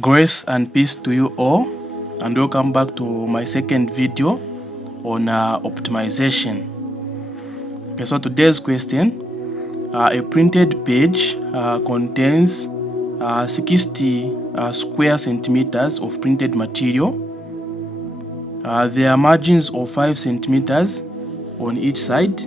Grace and peace to you all, and welcome back to my second video on optimization. Okay, so today's question, a printed page contains 60 square centimeters of printed material. There are margins of 5 centimeters on each side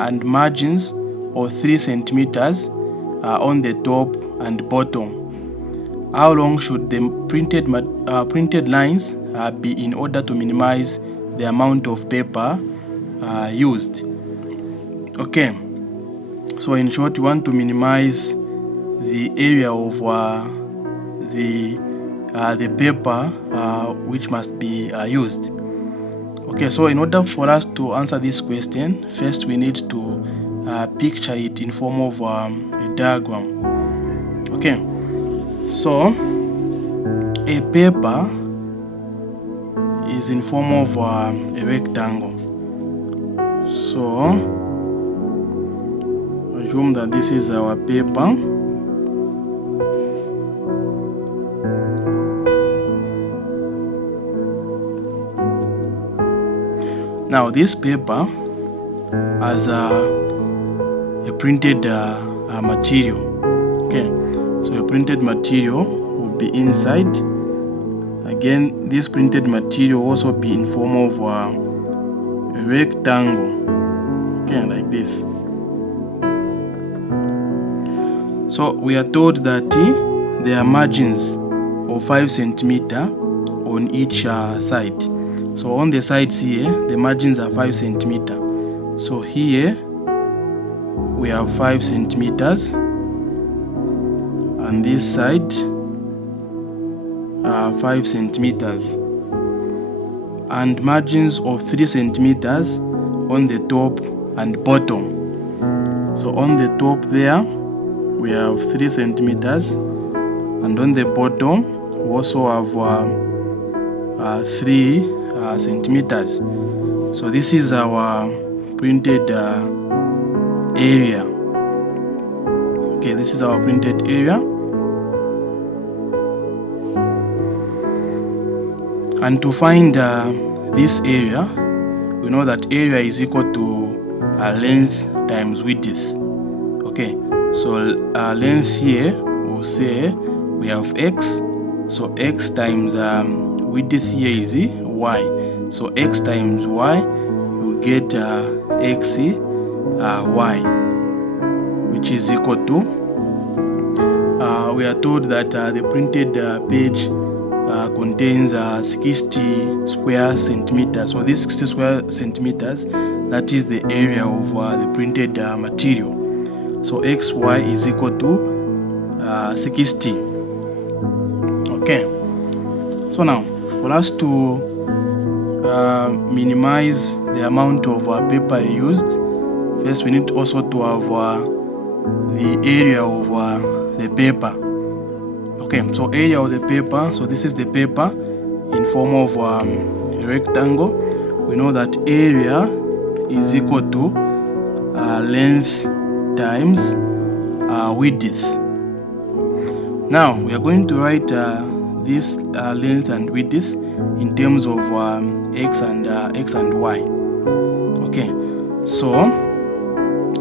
and margins of 3 centimeters on the top and bottom. How long should the printed lines be in order to minimize the amount of paper used? Okay, so in short, you want to minimize the area of the paper which must be used. Okay, so in order for us to answer this question, first we need to picture it in form of a diagram. Okay, so a paper is in form of a rectangle. So assume that this is our paper. Now this paper has a printed material. Okay, so a printed material will be inside. Again, this printed material will also be in form of a rectangle. Okay, like this. So we are told that there are margins of 5 centimeter on each side. So on the sides here, the margins are 5 centimeter. So here we have 5 centimeters, and this side 5 centimeters, and margins of 3 centimeters on the top and bottom. So on the top there we have 3 centimeters, and on the bottom we also have 3 centimeters. So this is our printed area. Okay, this is our printed area. And to find this area, we know that area is equal to length times width. Okay, so length here we'll say we have x, so x times width here is y. So x times y, you get x y, which is equal to, we are told that the printed page contains 60 square centimeters. So this 60 square centimeters, that is the area of the printed material. So xy is equal to 60. Okay, so now for us to minimize the amount of paper used, first we need also to have the area of the paper. Okay, so area of the paper, so this is the paper in form of a rectangle. We know that area is equal to length times width. Now we are going to write this length and width in terms of x and y. Okay, so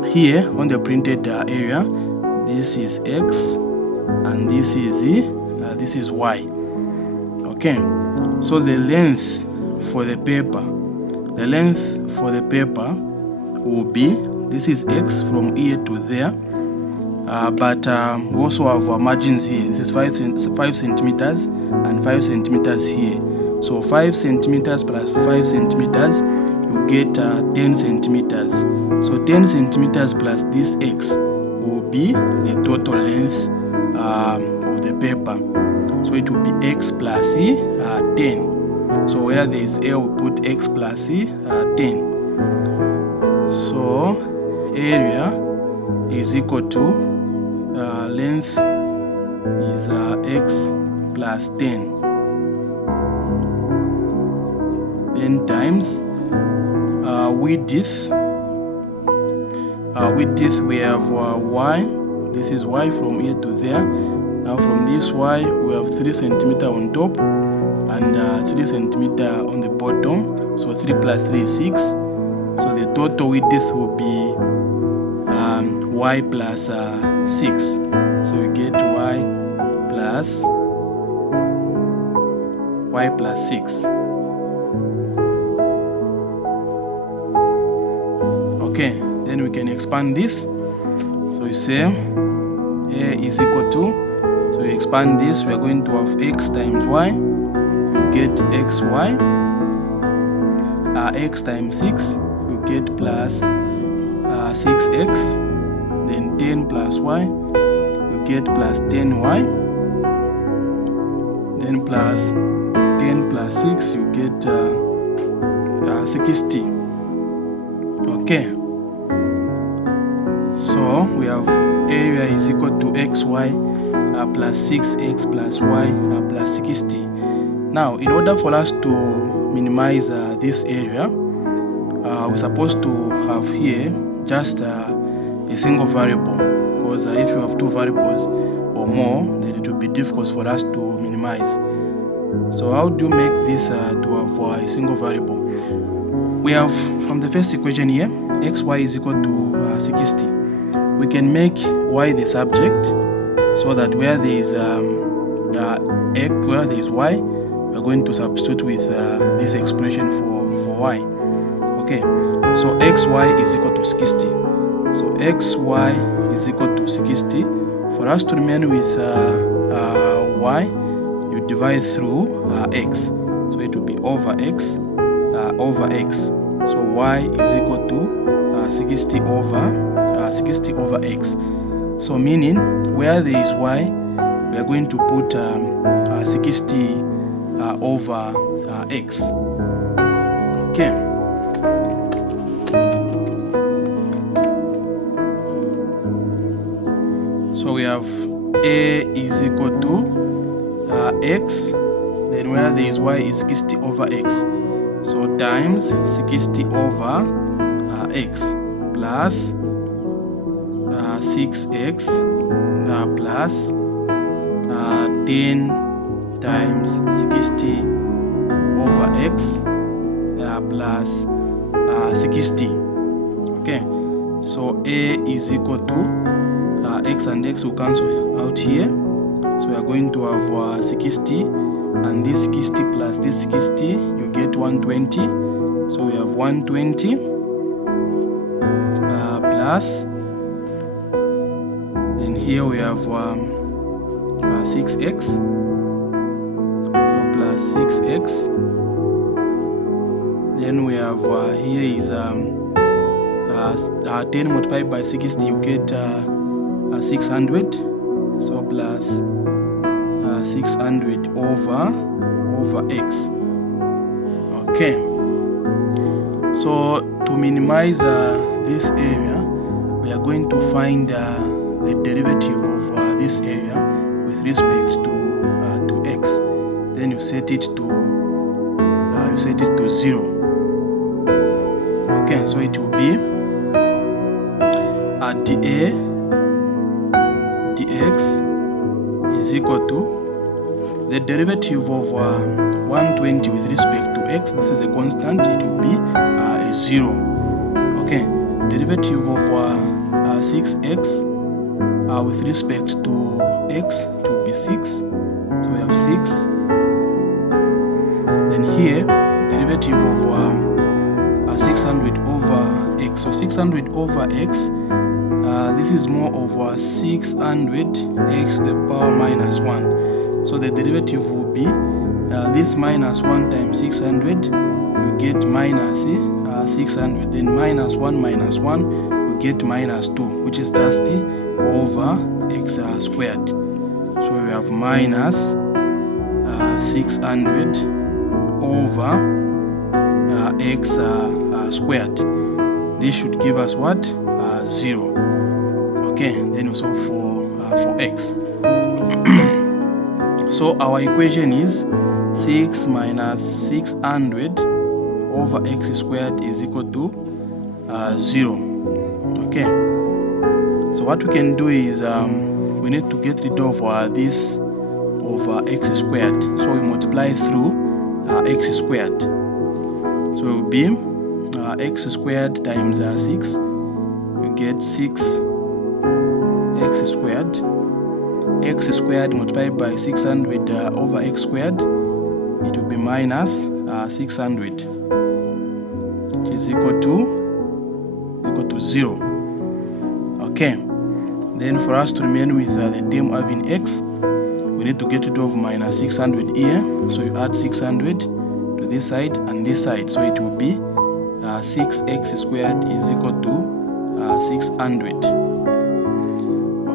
here on the printed area, this is x and this is y. Okay, so the length for the paper, will be, this is x from here to there, but we also have margins here. This is 5 centimeters and 5 centimeters here. So 5 centimeters plus 5 centimeters, you get 10 centimeters. So 10 centimeters plus this x will be the total length of the paper. So it will be x plus 10. So where there is a, we put x plus 10. So area is equal to length is x plus 10. Then times width. Width we have y. This is y from here to there. Now from this y, we have 3 centimeter on top and 3 centimeter on the bottom. So 3 plus 3 is 6. So the total width will be y plus 6. So we get y plus 6. Okay, then we can expand this. So we say a is equal to, so we expand this, we are going to have x times y, you get xy, x times 6, you get plus 6x, then 10 plus y, you get plus 10y, then plus 10 plus 6, you get 60. Okay, so we have area is equal to xy plus 6x plus y plus 60. Now, in order for us to minimize this area, we're supposed to have here just a single variable, because if you have two variables or more, then it will be difficult for us to minimize. So how do you make this to have a single variable? We have from the first equation here, xy is equal to 60. We can make y the subject, so that where there is y, we're going to substitute with this expression for y. Okay, so xy is equal to 60. So xy is equal to 60. For us to remain with y, you divide through x. So it will be over x over x. So y is equal to 60 over x. So meaning where there is y, we are going to put 60 over x. Okay. So we have a is equal to x, then where there is y is 60 over x. So times 60 over x plus 6x plus 10 times 60 over x plus 60. Okay, so a is equal to x and x will cancel out here. So we are going to have 60, and this 60 plus this 60, you get 120. So we have 120 plus, then here we have 6x, so plus 6x, then we have here is 10 multiplied by 60, you get 600, so plus 600 over x. Okay, so to minimize this area, we are going to find the derivative of this area with respect to x. Then you set it to 0. Okay, so it will be dA dx is equal to the derivative of 120 with respect to x. This is a constant. It will be a 0. Okay, derivative of 6x with respect to x, it will be 6. So we have 6. Then here, derivative of 600 over x. So 600 over x, this is more of 600 x to the power minus 1. So the derivative will be this minus 1 times 600, you get minus 600. Then minus 1 minus 1, you get minus 2, which is just over x squared. So we have minus 600 over x squared. This should give us what? 0. Okay, then also for x. So our equation is 6 minus 600 over x squared is equal to 0. Okay, so what we can do is we we need to get rid of this over x squared. So we multiply through x squared. So it will be x squared times 6. We get 6 x squared. X squared multiplied by 600 over x squared, it will be minus 600, which is equal to 0. Okay, then for us to remain with the term having x, we need to get rid of minus 600 here. So you add 600 to this side and this side, so it will be 6x squared is equal to 600.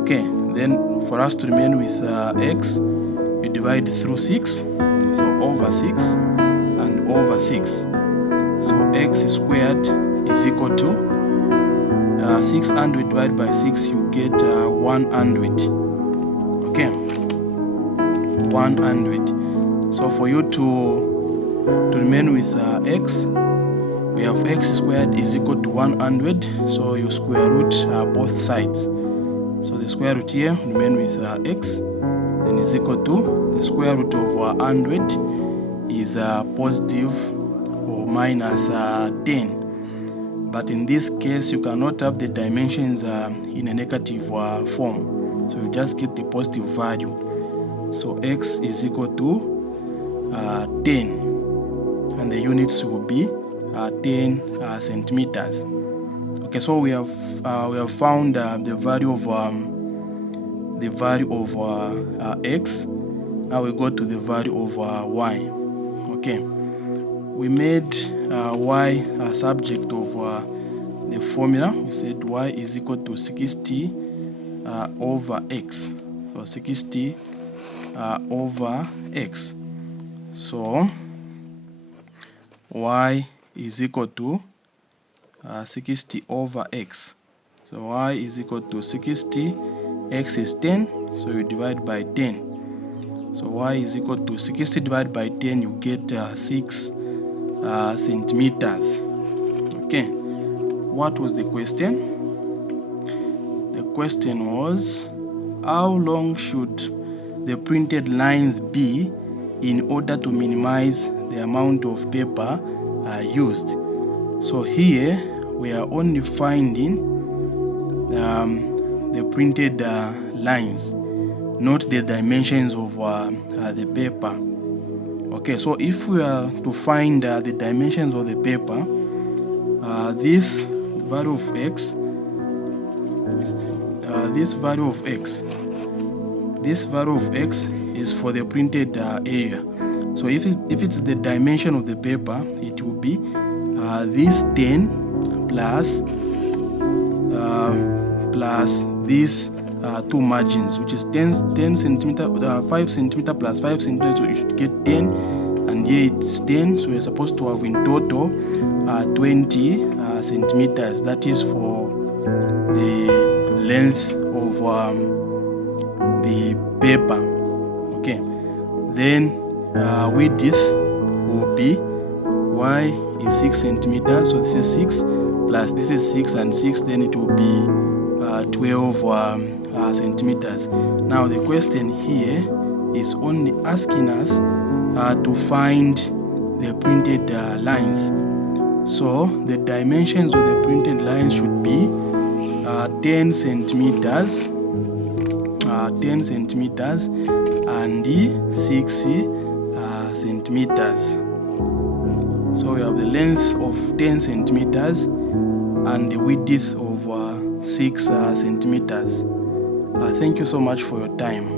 Okay, then for us to remain with x, we divide through 6, so over 6 and over 6. So x squared is equal to 600 divided by 6, you get 100. Okay, 100. So for you to remain with x, we have x squared is equal to 100, so you square root both sides. So the square root here remain with x, then is equal to the square root of 100 is positive or minus 10. But in this case, you cannot have the dimensions in a negative form. So you just get the positive value. So x is equal to 10, and the units will be 10 centimeters. Okay, so we have found the value of x. Now we go to the value of y. Okay, we made y a subject of the formula. We said y is equal to 60 over x. So 60 over x. So y is equal to 60 over x. So y is equal to 60, x is 10, so you divide by 10. So y is equal to 60 divided by 10, you get 6 centimeters. Okay, what was the question? The question was, how long should the printed lines be in order to minimize the amount of paper used? So here we are only finding the printed lines, not the dimensions of the paper. Okay, so if we are to find the dimensions of the paper, this value of x, this value of x is for the printed area. So if it's the dimension of the paper, it will be this 10 plus these two margins, which is 10 centimeter, 5 centimeter plus 5 centimeters, so you should get 10, and here it's 10, so you're supposed to have in total 20 centimeters. That is for the length of the paper. Okay, then width will be y is 6 centimeters, so this is 6 plus this is 6 and 6, then it will be 12 centimeters. Now the question here is only asking us to find the printed lines. So the dimensions of the printed lines should be 10 centimeters, 10 centimeters and 6 centimeters. So we have the length of 10 centimeters and the width of 6 centimeters. Thank you so much for your time.